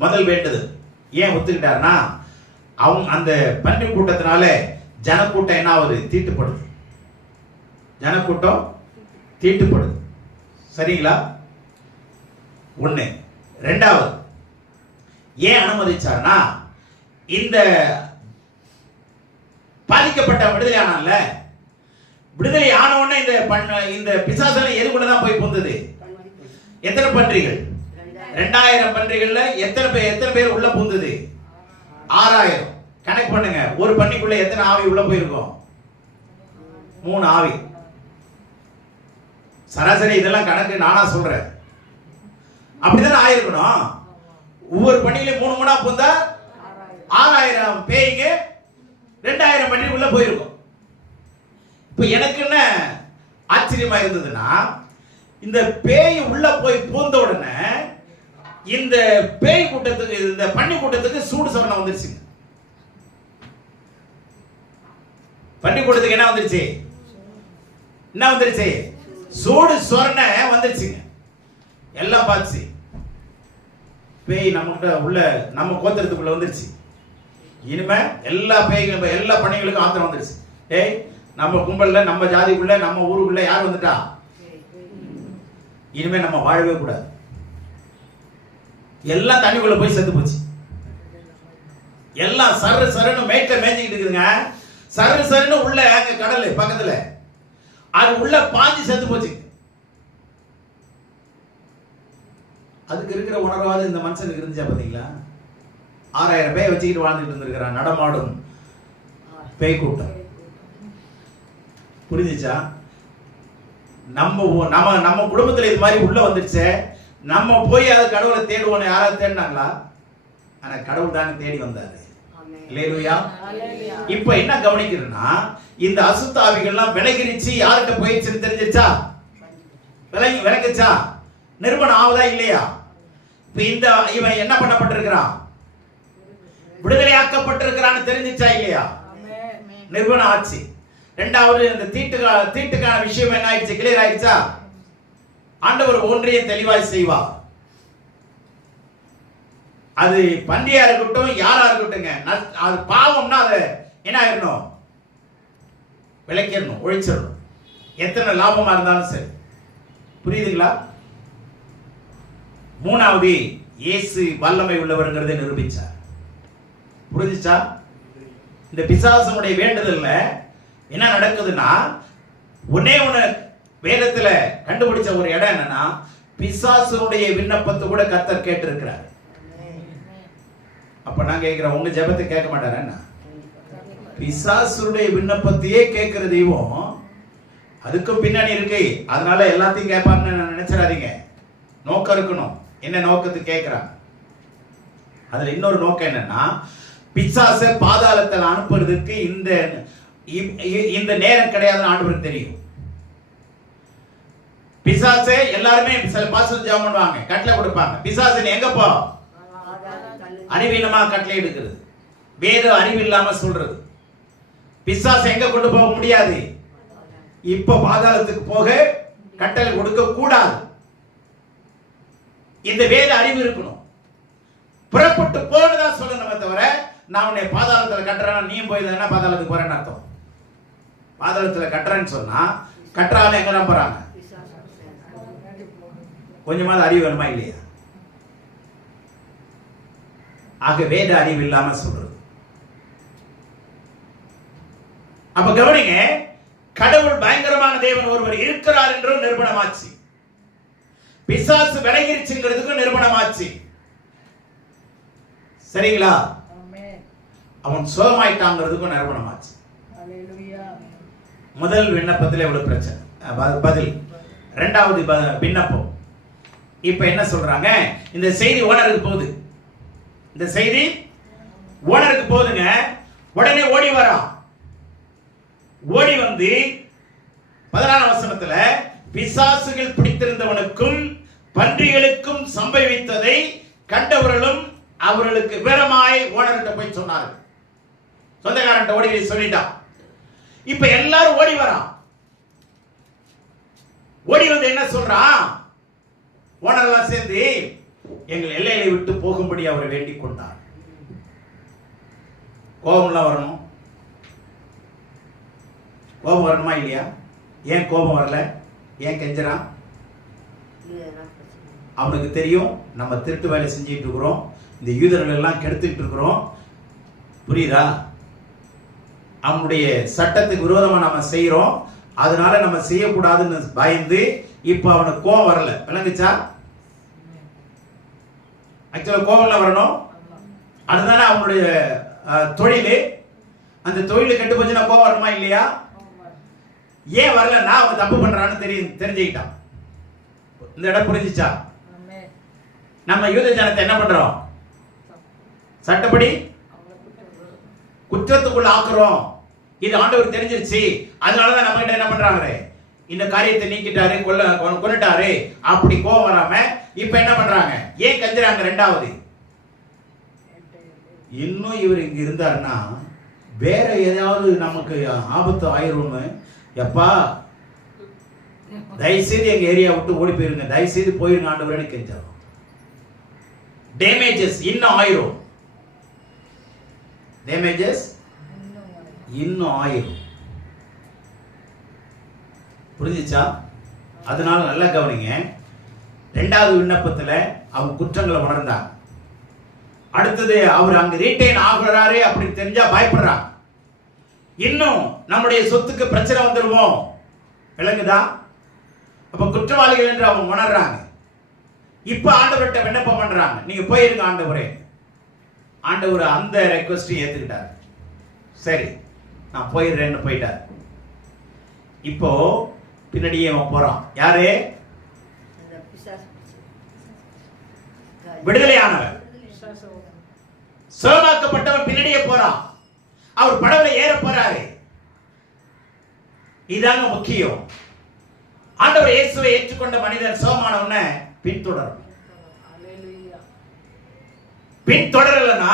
முதல் வேண்டுதல் ஏன் ஒத்துக்கிட்டாருன்னா, அவங்க அந்த பன்றி கூட்டத்தினால ஜனக்கூட்டம் என்ன ஆகுது? தீட்டுப்படுது. ஜனக்கூட்டம் தீட்டுப்படுது. சரிங்களா? ஒண்ணு. ரெண்டாவது ஏன் அனுமதிச்சார்னா, இந்த பாதிக்கப்பட்ட விடுதலை ஆனால, விடுதலை ஆன உடனே இந்த பிசாசெல்லாம் எதுக்குள்ளதான் போய் புந்தது? எத்தனை பன்றிகள்? 2000 பன்றிகள்ல எத்தனை பேர் உள்ள புந்தது? 6000. கணக்கு பண்ணுங்க. ஒரு பன்னிக்குள்ள எத்தனை ஆவி உள்ள போயிருக்கும்? 3 ஆவி. சராசரி இதெல்லாம் கணக்கு நானா சொல்றேன். அப்படிதானே ஆயிருக்கணும். ஒவ்வொரு பன்னியில 3 மூணா புந்தா 6000 பேய்ங்க 2000 பன்றி உள்ள போயிருக்கும். இப்ப எனக்கு என்ன ஆச்சரியமா இருந்ததுன்னா, இந்த பேய் உள்ள போய் பூந்த உடனே இந்த பேய் கூட்டத்துக்கு, இந்த பன்னி கூட்டத்துக்கு சூடு சொரணை வந்துருச்சுங்க. பன்னி கூட்டத்துக்கு என்ன வந்துருச்சு? என்ன வந்துருச்சு? சூடு சொரணை வந்துருச்சுங்க. எல்லாம் பார்த்துச்சு. பேய் நம்மகிட்ட உள்ள நம்ம கோத்திரத்துக்குள்ள வந்துருச்சு. இனிமே எல்லா பேய்களும் எல்லா பன்னிகளுக்கும் ஆத்திரம் வந்துருச்சு. ஏய், நம்ம கும்பல்ல, நம்ம ஜாதிக்குள்ள, நம்ம ஊருக்குள்ள யார் வந்துட்டா? இனிமே நம்ம வாழவே கூடாது. எல்லாம் தண்ணிக்குள்ள போய் செத்து போச்சு. எல்லாம் சரு சருன்னு மேய்க்க மேய்ஞ்சிக்கிட்டு இருக்குதுங்க. சரு சருன்னு உள்ள அங்க கடல் பக்கத்துல அது உள்ள பாஞ்சு செத்து போச்சு. அதுக்கு இருக்கிற உணர்வாது இந்த மனுஷனுக்கு இருந்துச்சா பாத்தீங்களா? 6000 பேய் வச்சுக்கிட்டு வாழ்ந்துட்டு இருந்திருக்கிறான். நடமாடும் பேய் கூட்டம். புரிஞ்சுச்சா? நம்ம குடும்பத்துல இது மாதிரி உள்ள வந்துருச்சு. நம்ம போய் அது கடவுளை தேடுவோம். யாராவது தேடினாங்களா? ஆனா கடவுள் தானே தேடி வந்தாரு. அல்லேலூயா. இப்ப என்ன கவனிக்கிறேன்னா, இந்த அசுத்த ஆவிகள்லாம் விலகிருச்சு. யார்கிட்ட போயிடுச்சுன்னு தெரிஞ்சிருச்சா? விலகிச்சா? நிரூபணம் ஆகுதா இல்லையா? இப்ப இந்த இவன் என்ன பண்ணப்பட்டிருக்கிறான்? விடுதலையாக்கப்பட்டிருக்கிறான்னு தெரிஞ்சிச்சா இல்லையா? நிரூபணம் ஆச்சு. இரண்டாவது, இந்த தீட்டுக்கான விஷயம் என்ன ஆயிடுச்சு? கிளியர் ஆயிடுச்சா? ஆண்டவர் ஒன்றைய தெளிவாய் செய்வார். அது பன்றியா இருக்கட்டும், யாரா இருக்கட்டுங்க, அது பாவம்னா அதை என்ன ஆயிடணும்? விளக்கிடணும், ஒழிச்சிடணும். எத்தனை லாபமா இருந்தாலும் சரி. புரியுதுங்களா? மூணாவது, இயேசு வல்லமை உள்ளவர்ங்கிறதை நிரூபிச்சார். புரிஞ்சுச்சா? இந்த பிசாசனுடைய வேண்டுதல்ல என்ன நடக்குதுன்னா, ஒன்னே ஒண்ணு வேதத்துல கண்டுபிடிச்ச ஒரு இடம் என்னன்னா, பிசாசனுடைய விண்ணப்பத்தை கூட கர்த்தர் கேட்டிருக்கிறார். அப்ப நான் கேட்கிறேன், உங்க ஜெபத்தை கேட்க மாட்டாரா என்ன? பிசாசுடைய விண்ணப்பத்தையே கேட்கிற தெய்வம் அதுக்கும் பின்னாடி இருக்கு. அதனால எல்லாத்தையும் கேட்பான்னு நினைச்சிடாதீங்க. நோக்கம் இருக்கணும். என்ன நோக்கத்துக்கு கேட்கிறான்? அதுல இன்னொரு நோக்கம் என்னன்னா, பிசாச பாதாளத்தில் அனுப்புறதுக்கு இந்த நேரம் கிடையாதுன்னு ஆண்டவருக்கு தெரியும். பிசாசே எல்லாருமே சில பாஸ்டர் ஜெபம் பண்ணுவாங்க, கட்டளை கொடுப்பாங்க. பிசாசு எங்க போ? அறிவினமா கட்டளை எடுக்கிறது, வேறு அறிவு இல்லாம சொல்றது. பிசாசு எங்க கொண்டு போக முடியாது? இப்ப பாதாளத்துக்கு போக கட்டளை கொடுக்க கூடாது. இந்த வேத அறிவு இருக்கணும். புறப்பட்டு போனதான் சொல்லணுமே தவிர, நான் உன்னை பாதாளத்துல கட்டுறேன் நீயும் போய் தானே பாதாளத்துக்கு போறேன்னு அர்த்தம். பாதாளத்துல கட்டுறேன்னு சொன்னா கட்டுறாங்க எங்க நம்புறாங்க? கொஞ்சமாவது அறிவு வேணுமா இல்லையா? ஆக வேத அறிவு இல்லாம சொல்றது. அப்ப கவனிங்க, கடவுள் பயங்கரமான தேவன் ஒருவர் இருக்கிறார் என்றும் நிரூபணமாச்சு. பிசாசு விலகிருச்சுங்கிறதுக்கு நிரூபணமாச்சு. சரிங்களா? அவன் சுகமாயிட்டாங்கிறதுக்கும் நிரூபணமாச்சு. முதல் விண்ணப்பத்தில் எவ்வளவு பிரச்சனை பதில். இரண்டாவது விண்ணப்பம். இப்ப என்ன சொல்றாங்க? இந்த செய்தி ஓனருக்கு போகுது. இந்த செய்தி ஓனருக்கு போகுதுங்க. உடனே ஓடி வரான். ஓடி வந்து 16 வசனத்துல, பிசாசுகள் பிடித்திருந்தவனுக்கும் பன்றிகளுக்கும் சம்பவித்ததை கண்டவர்களும் அவர்களுக்கு விவரமாய் ஓனர்கிட்ட போய் சொன்னார்கள். சொந்தக்காரன் ஓடி சொல்லிட்டான். இப்ப எல்லாரும் ஓடி வரான். ஓடி வந்து என்ன சொல்றான்? ஓனர் எல்லாம் சேர்ந்து எங்கள் எல்லையை விட்டு போகும்படி அவரை வேண்டிக் கொண்டார். கோபம்லாம் வரணும். கோபம் வரணுமா இல்லையா? ஏன் கோபம் வரல? ஏன் கெஞ்சறான்? அவனுக்கு தெரியும் நம்ம திருட்டு வேலை செஞ்சுட்டு இருக்கிறோம், இந்த யூதர்கள் எல்லாம் கெடுத்துட்டு இருக்கிறோம். புரியுதா? அவனுடைய சட்டத்துக்கு விரோதமா நம்ம செய்யறோம், அதனால நம்ம செய்யக்கூடாதுன்னு பயந்து இப்ப அவனுக்கு கோபம் வரல. விளங்குச்சா? ஆக்சுவலா கோபம்லாம் வரணும். அதுதானே அவனுடைய தொழில். அந்த தொழில் கெட்டு போச்சுன்னா கோபம் வரணுமா இல்லையா? ஏன் வரலன்னா அவன் தப்பு பண்றான்னு தெரிஞ்சுக்கிட்டான். இந்த இடம் புரிஞ்சுச்சா? நம்ம யூத ஜனத்தை என்ன பண்றோம்? சட்டப்படி குற்றத்துக்குள்ள ஆக்குறோம். இது ஆண்டவர் தெரிஞ்சிருச்சு. அதனாலதான் நம்ம கிட்ட என்ன பண்றாங்க? இந்த காரியத்தை நீக்கிட்டாரு, கொன்னுட்டாரு, அப்படி கோபம் வராம இப்ப என்ன பண்றாங்க? ஏன் கஞ்சுறாங்க? ரெண்டாவது, இன்னும் இவர் இங்க இருந்தாருன்னா வேற ஏதாவது நமக்கு ஆபத்து ஆயிரும்னு, எப்பா தயவுசெய்து எங்க ஏரியா விட்டு ஓடி போயிருங்க, தயவுசெய்து போயிருங்க ஆண்டவரே கெஞ்சாரும். டேமேஜஸ் இன்னும் ஆயிரும். டேமேஜஸ் இன்னும் ஆயிரும். புரிஞ்சுச்சா? அதனால நல்லா கவனிங்க. இரண்டாவது விண்ணப்பத்துல அவன் குற்றங்களை உணர்ந்தான். அடுத்தது அவர் அங்க ரீட்டைன் ஆகுறாரு அப்படின்னு தெரிஞ்சா பயப்படுறாங்க. இன்னும் நம்முடைய சொத்துக்கு பிரச்சனை வந்துருவோம், விளங்குதா? அப்ப குற்றவாளிகள் என்று அவங்க உணர்றாங்க. இப்ப ஆண்டவர்கிட்ட விண்ணப்பம் பண்றாங்க, நீங்க போயிருங்க ஆண்டவரே. ஆண்டவர் அந்த ரெக்வஸ்டையும் ஏத்துக்கிட்டார். சரி நான் போயிடுறேன்னு போயிட்டார். இப்போ பின்னாடியே அவன் போறான். யாரு? விடுதலையானவன், சுகமாக்கப்பட்டவன் பின்னாடியே போறான். அவர் படவுல ஏற போறாரு. இதாங்க முக்கியம். ஆண்டவர் இயேசுவை ஏற்றுக்கொண்ட மனிதன் சுகமானவன பின்தொடரும். பின்தொடரலன்னா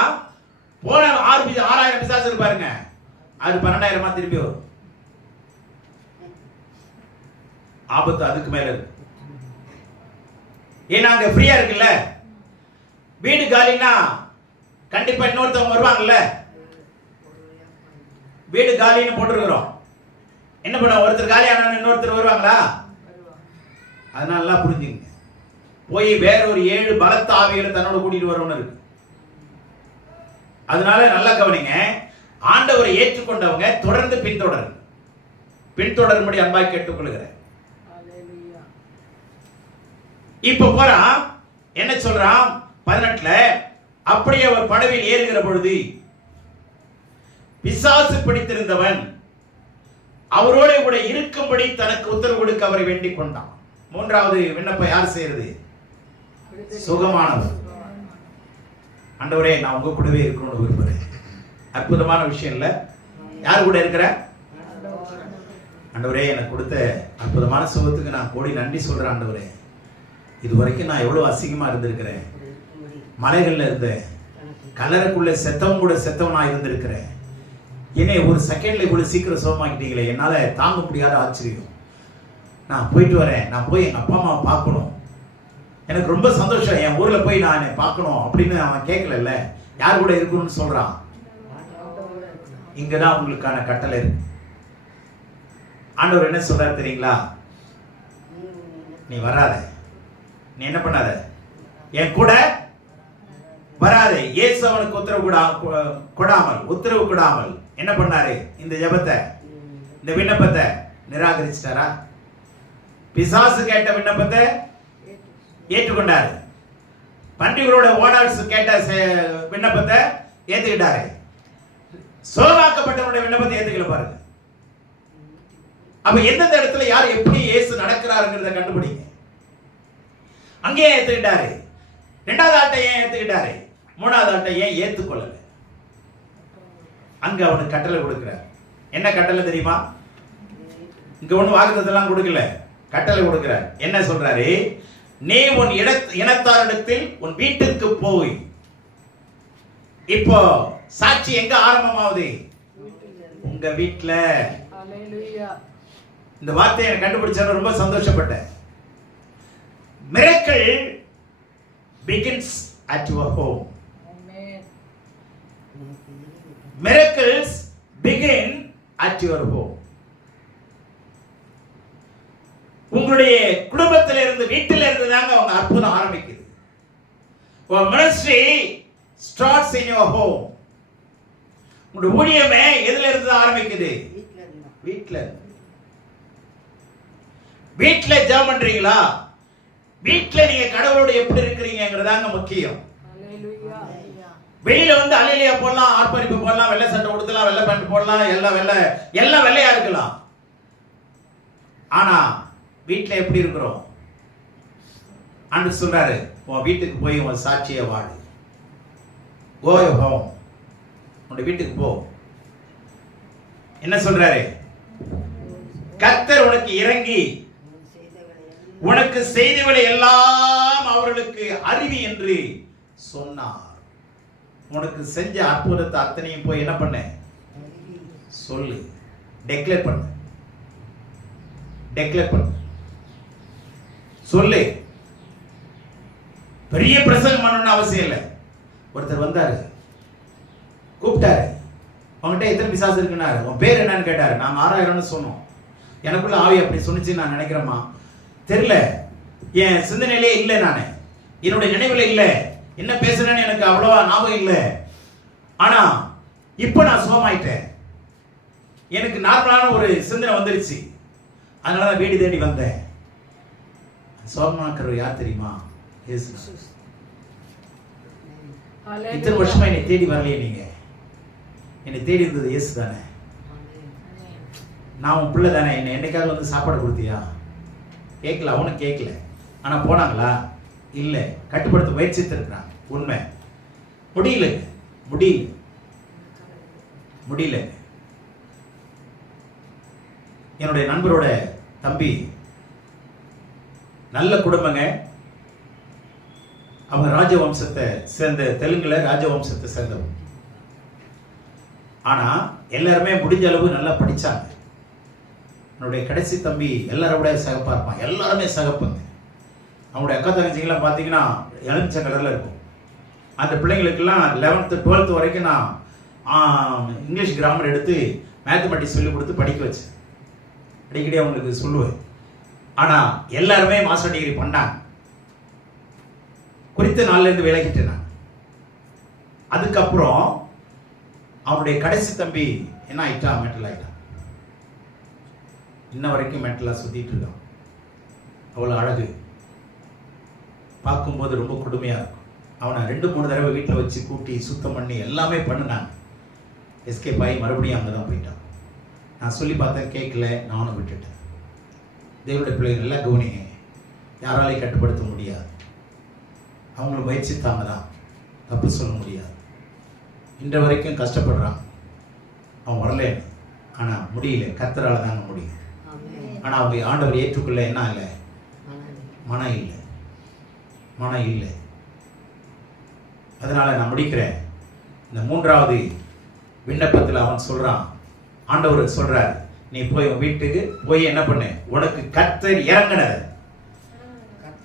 போன 6000 பிசாசு இருப்பாருங்க, அது 12,000 திரும்பி வரும். ஆபத்து அதுக்கு மேல இருக்கு. ஏன்னா அங்க ஃப்ரீயா இருக்குல்ல. வீடு காலினா கண்டிப்பா இன்னொருத்தவங்க வருவாங்கல்ல. வீடு காலின்னு போட்டுருக்கிறோம், என்ன பண்ண ஒருத்தர் காலி ஆனா இன்னொருத்தர் வருவாங்களா? அதனால புரிஞ்சுங்க. போய் வேற ஒரு 7 பலத்த ஆவிகளை தன்னோட கூட்டிட்டு வரணும்னு இருக்கு. அதனால நல்லா கவனிங்க. ஆண்டவரை ஏற்றுக்கொண்டவங்க தொடர்ந்து பின்தொடரும்படி அன்பாய் கேட்டுக்கொள்கிறேன். இப்ப போறான், என்ன சொல்றான் 18ல, அப்படியே அவர் படவில் ஏறுகிற பொழுது பிசாசு பிடித்திருந்தவன் அவரோட கூட இருக்கும்படி தனக்கு உத்தரவு கொடுக்க அவரை வேண்டிக் கொண்டான். மூன்றாவது விண்ணப்பம் யார் செய்யறது? சுகமானவர். ஆண்டவரே நான் உங்க கூடவே இருக்கணும்னு விரும்புறேன். அற்புதமான விஷயம் இல்ல? யார் கூட இருக்கிற? ஆண்டவரே எனக்கு கொடுத்த அற்புதமான சுகத்துக்கு நான் கோடி நன்றி சொல்றேன். ஆண்டவரே இது வரைக்கும் நான் எவ்வளவு அசிங்கமா இருந்திருக்கிறேன். மலைகள்ல இருந்தேன், கலருக்குள்ள செத்தவன் கூட செத்தவனா இருந்திருக்கிறேன். என்னை ஒரு செகண்ட்ல இவ்வளவு சீக்கிரம் சுகமாக்கிட்டீங்களே, என்னால தாங்க முடியாத ஆச்சரியம். நான் போயிட்டு வரேன், நான் போய் எங்க அப்பா அம்மாவை பார்க்கணும், எனக்கு ரொம்ப சந்தோஷம், என் ஊர்ல போய் நான் என்னை பார்க்கணும் அப்படின்னு அவன் கேட்கல. யார் கூட இருக்கணும்னு சொல்றான்? இங்கதான் உங்களுக்கான கட்டளை இருக்கு. ஆண்டவர் என்ன சொல்றாரு தெரியுங்களா? நீ வராத, நீ என்ன பண்ணாத, என் கூட வராதே. இயேசு அவனுக்கு உத்தரவு கொடாமல் என்ன பண்ணாரு? இந்த ஜெபத்தை, இந்த விண்ணப்பத்தை நிராகரிச்சிட்டாரா? பிசாசு கேட்ட விண்ணப்பத்தை ஏற்றுக்கொண்டாரு. பண்டிகளோட ஓனர்ஸ் கேட்ட விண்ணப்பத்தை ஏத்துக்கிட்டாரு. சோமாக்கப்பட்டவனுடைய விண்ணப்பத்தை ஏத்துக்கல பாருங்க. அப்ப எந்தெந்த இடத்துல யார் எப்படி இயேசு நடக்கிறாருங்கிறத கண்டுபிடிங்க. அங்கேயே ஏத்துக்கிட்டாரு. இரண்டாவது ஆட்டை ஏன் ஏத்துக்கிட்டாரு? மூணாவது ஆட்டை ஏன் ஏத்துக்கொள்ளல? அங்க அவனுக்கு கட்டளை கொடுக்கிறார். என்ன கட்டளை தெரியுமா? இங்க ஒண்ணு வாக்குத்தத்தெல்லாம் கொடுக்கல, கட்டளை கொடுக்கிறார். என்ன சொல்றாரு? நீ உன் இனத்தாரிடத்தில் உன் வீட்டுக்கு போய். இப்போ சாட்சி எங்க ஆரம்பமாவது? உங்க வீட்டுல. இந்த வார்த்தையை கண்டுபிடிச்ச ரொம்ப சந்தோஷப்பட்டேன். Miracle begins at your home. Miracles begin at your home. உங்களுடைய குடும்பத்தில இருந்து, வீட்டில இருந்து தாங்க அவங்க அற்புதம் ஆரம்பிக்குது. Your ministry starts in your home. உங்களுடைய ஊழியமே எதுல இருந்து ஆரம்பிக்குது? வீட்ல. வீட்ல ஜெபம் பண்றீங்களா? வீட்ல நீங்க கடவுளோட எப்படி இருக்கிறீங்கங்கறதாங்க முக்கியம். வெளியில வந்து அல்லேலூயா போடலாம், ஆர்ப்பரிப்பு போடலாம், வெள்ளை சட்டை உடுத்தலாம், வெள்ளை பேண்ட் போடலாம், எல்லாம் வெள்ளையா இருக்கலாம். ஆனா வீட்ல எப்படி இருக்கிறோம்? ஆண்டவர் சொல்றாரு, உன் வீட்டுக்கு போய் உன் சாட்சியை வாடு. Go home. உன் வீட்டுக்கு போ. என்ன சொல்றாரு? கர்த்தர் உனக்கு இறங்கி உனக்கு செய்திகளை எல்லாம் அவர்களுக்கு அறிவி என்று சொன்னார். உனக்கு செஞ்ச அற்புதத்தை அத்தனையும் போய் என்ன பண்ண? சொல்லு. டெக்ளேர் பண்ணு. சொல்லு. பெரிய பிரசங்கம் பண்ணணும்னு அவசியம் இல்லை. ஒருத்தர் வந்தாரு, கூப்பிட்டாரு. உங்ககிட்ட எத்தனை பிசாசு இருக்குன்னாரு. உன் பேர் என்னன்னு கேட்டாரு. நாங்க 6000 சொன்னோம். எனக்குள்ள ஆவி அப்படி சொன்னிச்சு நான் நினைக்கிறேம்மா, தெரியல, என் சிந்தனையிலே இல்லை, நானு என்னுடைய நினைவுல இல்லை, என்ன பேசுறேன்னு எனக்கு அவ்வளவா ஞாபகம் இல்லை. ஆனா இப்ப நான் சுகமாயிட்டேன். எனக்கு நார்மலான ஒரு சிந்தனை வந்துருச்சு. அதனாலதான் வீடு தேடி வந்தேன். சுகமாக்குறவர் யார் தெரியுமா? இயேசு. இத்தனை வருஷமா என்னை தேடி வரலையே நீங்க. என்னை தேடி இருந்தது இயேசு தானே. நான் உன் பிள்ளை தானே. என்னை என்னைக்காவது வந்து சாப்பாடு கொடுத்தியா? கேட்கல. அவனும் கேட்கல. ஆனா போனாங்களா? இல்லை. கட்டுப்படுத்த முயற்சித்து இருக்கிறான். உண்மை. முடியல. என்னுடைய நண்பரோட தம்பி, நல்ல குடும்பங்க. அவங்க ராஜவம்சத்தை சேர்ந்த, தெலுங்குல ராஜவம்சத்தை சேர்ந்தவங்க. ஆனா எல்லாருமே முடிஞ்ச அளவு நல்லா படிச்சாங்க. என்னுடைய கடைசி தம்பி எல்லாரோட சகப்பா இருப்பான். எல்லாருமே சகப்புங்க. அவங்களுடைய அக்கா தங்கச்சிங்கெல்லாம் பார்த்தீங்கன்னா எலுமிச்சை கலரில் இருக்கும். அந்த பிள்ளைங்களுக்கெல்லாம் 11th 12th வரைக்கும் நான் இங்கிலீஷ் கிராமர் எடுத்து மேத்தமெட்டிக்ஸ் சொல்லி கொடுத்து படிக்க வச்சேன். அடிக்கடி அவங்களுக்கு சொல்லுவேன். ஆனால் எல்லாருமே மாஸ்டர் டிகிரி பண்ணாங்க. குறித்த நாள்லேருந்து விலகிட்டேன் நான். அதுக்கப்புறம் அவனுடைய கடைசி தம்பி என்ன ஆயிட்டா? மென்டல் ஆயிட்டான். இன்ன வரைக்கும் மென்டலாக சுற்றிட்டு இருக்கான். அவ்வளோ அழகு பார்க்கும்போது ரொம்ப கொடுமையாக இருக்கும். அவனை 2-3 தடவை வீட்டில் வச்சு கூட்டி சுத்தம் பண்ணி எல்லாமே பண்ணினாங்க. எஸ்கேப் ஆகி மறுபடியும் அங்கே தான் போயிட்டான். நான் சொல்லி பார்த்தேன், கேட்கல. நானும் விட்டுட்டேன். தேவனுடைய பிள்ளைகள் எல்லாம் கவனிங்க. யாராலையும் கட்டுப்படுத்த முடியாது. அவங்கள முயற்சித்தாங்க தான், தப்பு சொல்ல முடியாது. இன்ற வரைக்கும் கஷ்டப்படுறான். அவன் வரல. ஆனால் முடியல. கர்த்தரால தாங்க முடியும். ஆனால் அவங்க ஆண்டவர் ஏற்றுக்கொள்ள என்ன இல்லை? மனம் இல்லை. அதனால நான் முடிக்கிறேன். இந்த 3வது விண்ணப்பத்தில் அவன் சொல்றான், ஆண்டவர் சொல்றார், நீ போய் உன் வீட்டுக்கு போய் என்ன பண்ணு, உனக்கு கர்த்தர் இறங்கினது,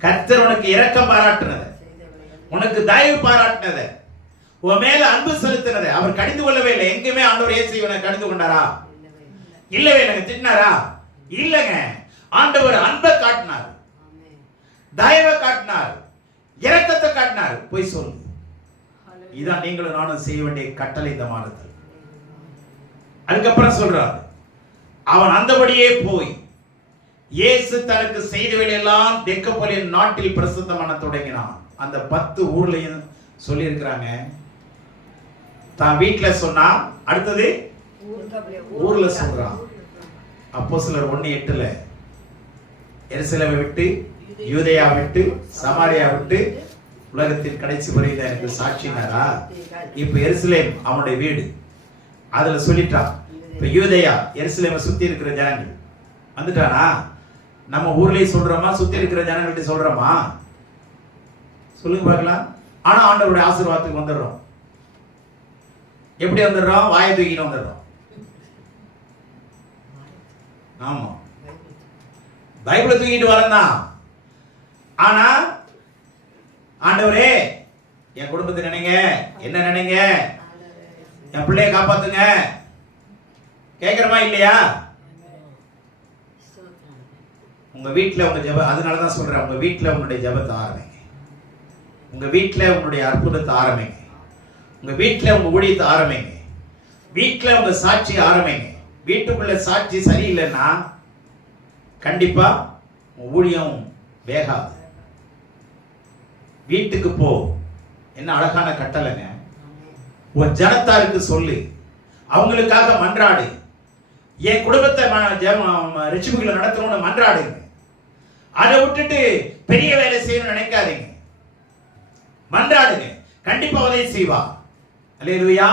கர்த்தர் உனக்கு இரக்கம் பாராட்டினது, உனக்கு தயவு பாராட்டினது, உன் மேல அன்பு செலுத்தினது அவர் கடிந்து கொள்ளவே இல்லை. எங்குமே ஆண்டவர் இயேசு இவனை கடிந்து கொண்டாரா? இல்லவே இல்லைங்க. திட்டினாரா? இல்லைங்க. ஆண்டவர் அன்பை காட்டினார், தயவை காட்டினார், இரக்கத்தை காட்டினார். போய் சொல்லு. இதான் நீங்களும் நானும் செய்ய வேண்டிய கட்டளை இந்த மாதத்தில். அதுக்கப்புறம் சொல்றார், அவன் அந்தபடியே போய் இயேசு தனக்கு செய்தவையெல்லாம் தெக்கப்போலின் நாட்டில் பிரசித்தம் பண்ண தொடங்கினான். அந்த 10 ஊர்லயும் சொல்லி இருக்கிறாங்க. தான் வீட்டுல சொன்னா, அடுத்தது ஊர்ல சொல்றான். அப்போஸ்தலர் 1:8 எருசலேமை விட்டு, யூதேயா விட்டு, சமாரியா விட்டு உலகத்தின் கடைசி வரையில் எனக்கு சாட்சினாரா? இப்ப எருசலேம் அவனுடைய வீடு. அதுல சொல்லிட்டான். இப்ப யூதேயா, எருசலேமை சுத்தி இருக்கிற ஜனங்கள் வந்துட்டானா? நம்ம ஊர்லயே சொல்றோமா? சுத்தி இருக்கிற ஜனங்கள்ட்ட சொல்றோமா? சொல்லுங்க பார்க்கலாம். ஆனா ஆண்டவருடைய ஆசீர்வாதத்துக்கு வந்துடுறோம். எப்படி வந்துடுறோம்? வாயை தூக்கிட்டு வந்துடுறோம். ஆமா, பைபிளை தூக்கிட்டு வரந்தான். ஆனா ஆண்டவரே என் குடும்பத்தை நினைங்க, என்ன நினைங்க, என் பிள்ளைய காப்பாத்துங்க கேட்கிறமா இல்லையா? உங்க வீட்டுல உங்க ஜெப, அதனாலதான் சொல்றேன், உங்க வீட்டுல உங்களுடைய ஜெபத்தை ஆரம்பிங்க. உங்க வீட்டுல உங்களுடைய அற்புதத்தை ஆரம்பிங்க. உங்க வீட்டுல உங்க ஊழியத்தை ஆரம்பிங்க. வீட்டுல உங்க சாட்சி ஆரம்பிங்க. வீட்டுக்குள்ள சாட்சி சரியில்லைன்னா கண்டிப்பா ஊழியம் வேகாது. வீட்டுக்கு போ. என்ன அழகான கட்டளைங்க. உன் ஜனத்தாருக்கு சொல்லு, அவங்களுக்காக மன்றாடு. என் குடும்பத்தை ரிச்சுகளை நடத்தணும்னு மன்றாடுங்க. அதை விட்டுட்டு பெரிய வேலை செய்யணும்னு நினைக்காதீங்க. மன்றாடுங்க, கண்டிப்பா உதவி செய்வா. அல்லேலூயா.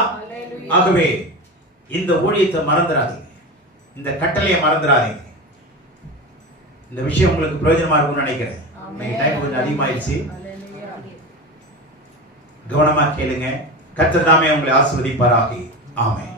ஆகவே இந்த ஊழியத்தை மறந்துடாதீங்க, இந்த கட்டளையை மறந்துடாதீங்க. இந்த விஷயம் உங்களுக்கு பிரயோஜனமா இருக்கும்னு நினைக்கிறேன். டைம் கொஞ்சம் அதிகமாயிடுச்சு. கவனமா கேளுங்க. கர்த்தர் தாமே உங்களை ஆசீர்வதிப்பாராக. ஆமென்.